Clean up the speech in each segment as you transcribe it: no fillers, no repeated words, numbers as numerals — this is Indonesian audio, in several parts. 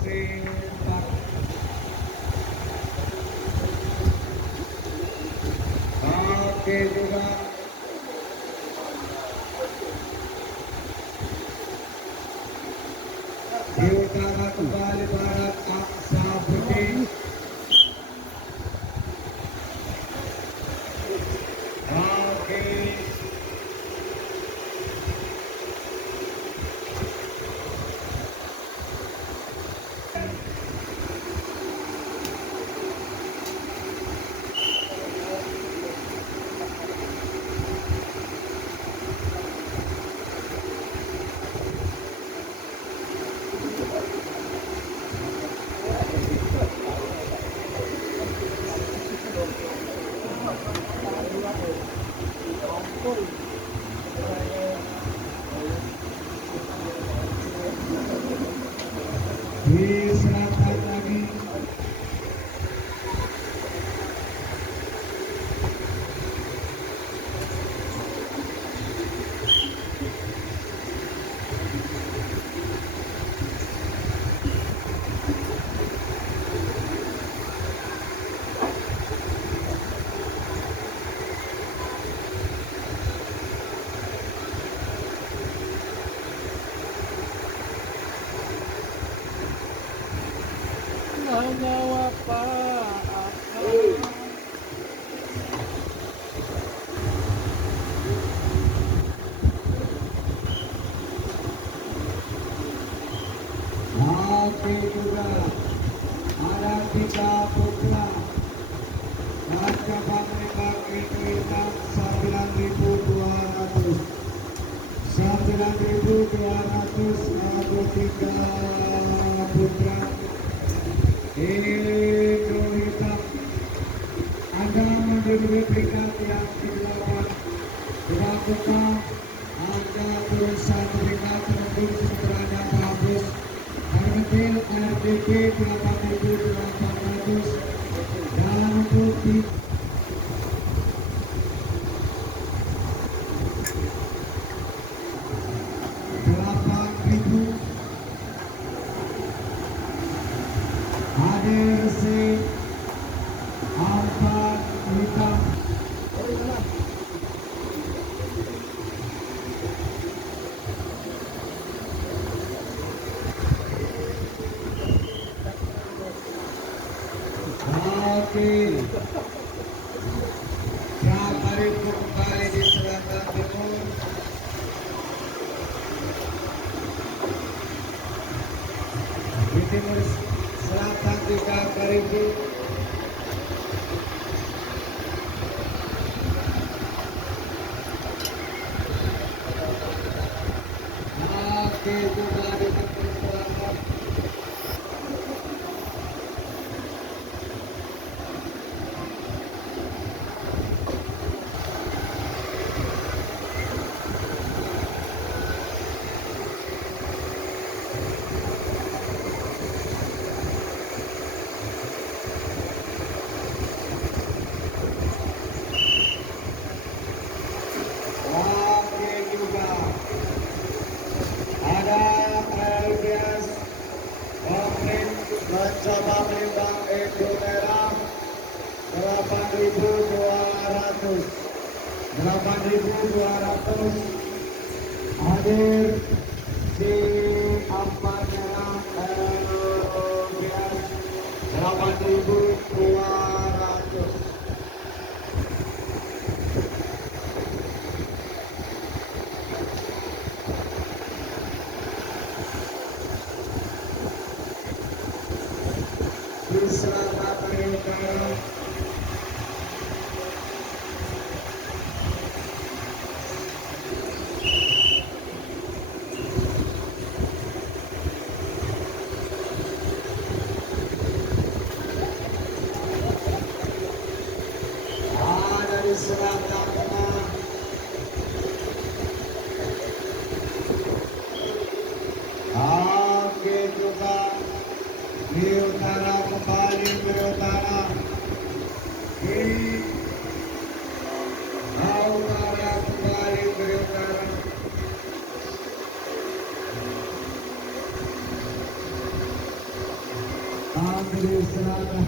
Simpan. Oke juga. Di utara kembali barat Aksa Putih. Oke. Di selatan lagi. Nyawa Pak. Oke juga. Ada 3 putra. Ancaman menembak Indonesia 9.200. 9.200 putra Indonesia. Anda menjadi peringkat yang ke-8. Berapa Anda berusaha peringkat tembus sebenarnya bagus. Hargatil RDP 8.800 dan untuk di ADRC 4 hitam. Oke. Kembali di selatan timur. Di timur selatan juga Karibu. Oke juga di timur selatan. Oke juga ada LBS Komplin mencoba menimbang itu merah 8.200 hadir di 4 merah LBS 8.200. Di selatan utara di selatan tengah. Oke juga di utara kembali ke utara. Di utara kembali ke utara. Andri Selatan.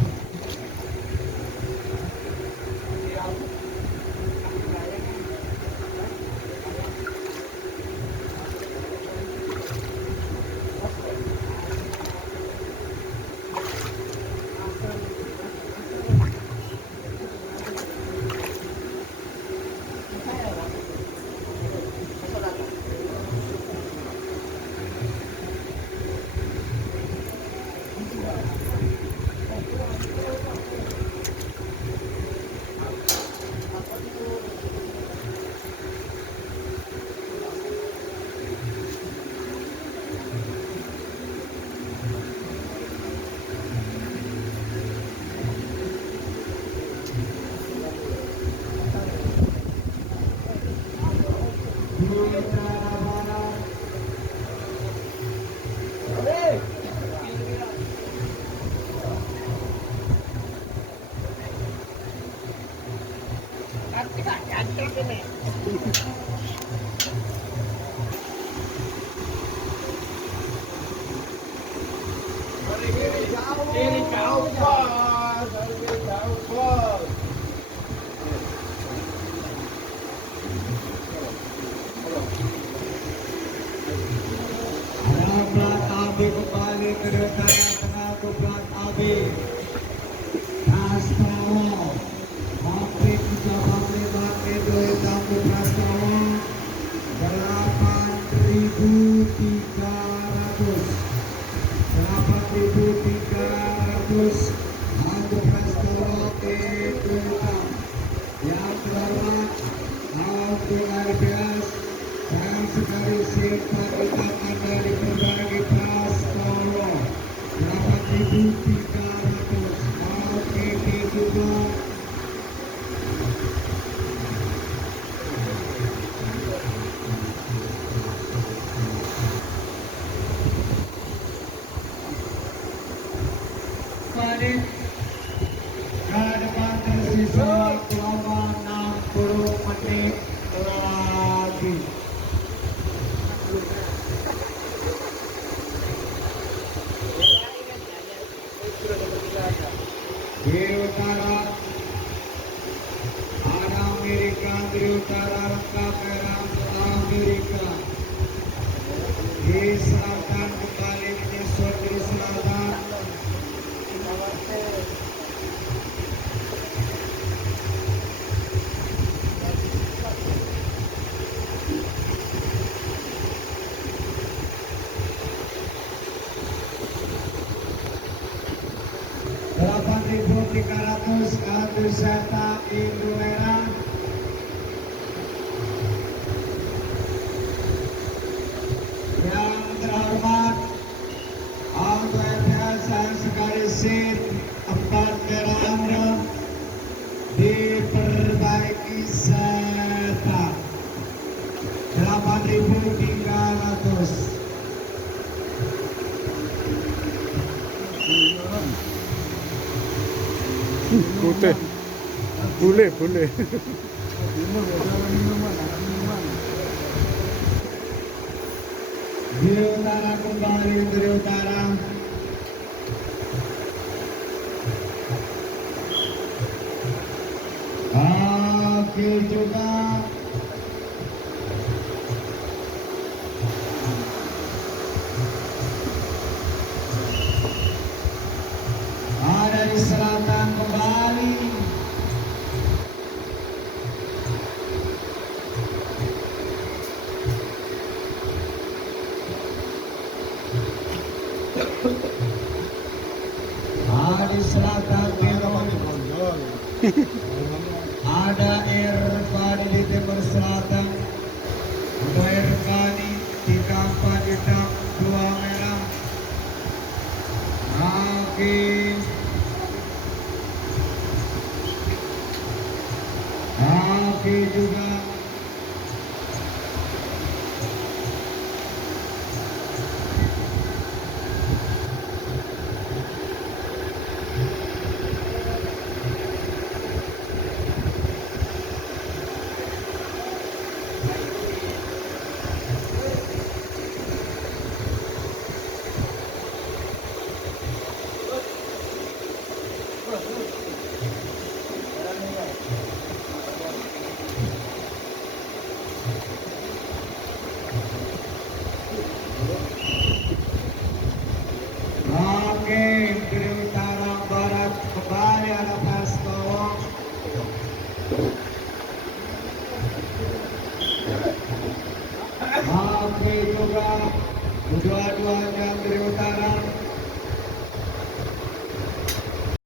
Kiri jauh bos, kiri jauh bos. Plat AB kembali ke rencana tengah ke plat AB. Prastawa. Mampir juga pakai itu tamu Prastawa 8.300. 8.300 Aku Prastawa itu yang terhormat Aku RBS sayang sekali simpan ucapan dari berbagai Prastawa 8.300 Oke juga menit ke depan tersisa selama 60 menit lagi. Di utara ada Amerika, di utara lengkap merah Amerika. Di selatan kembali menyusul di selatan. Delapan 8.300 Anduseta Induera. Yang terhormat Auto RPS sayang sekali seat 4 merah Anda diperbaiki serta 8.300. Putih. Boleh, boleh. Di utara kembali dari utara. Oke juga. Ada di selatan kembali. Ada di selatan timur. Ada Irfani di timur selatan. Untuk Irfani 34 hitam 2 merah. Oke. Oke juga. dua-duanya dari utara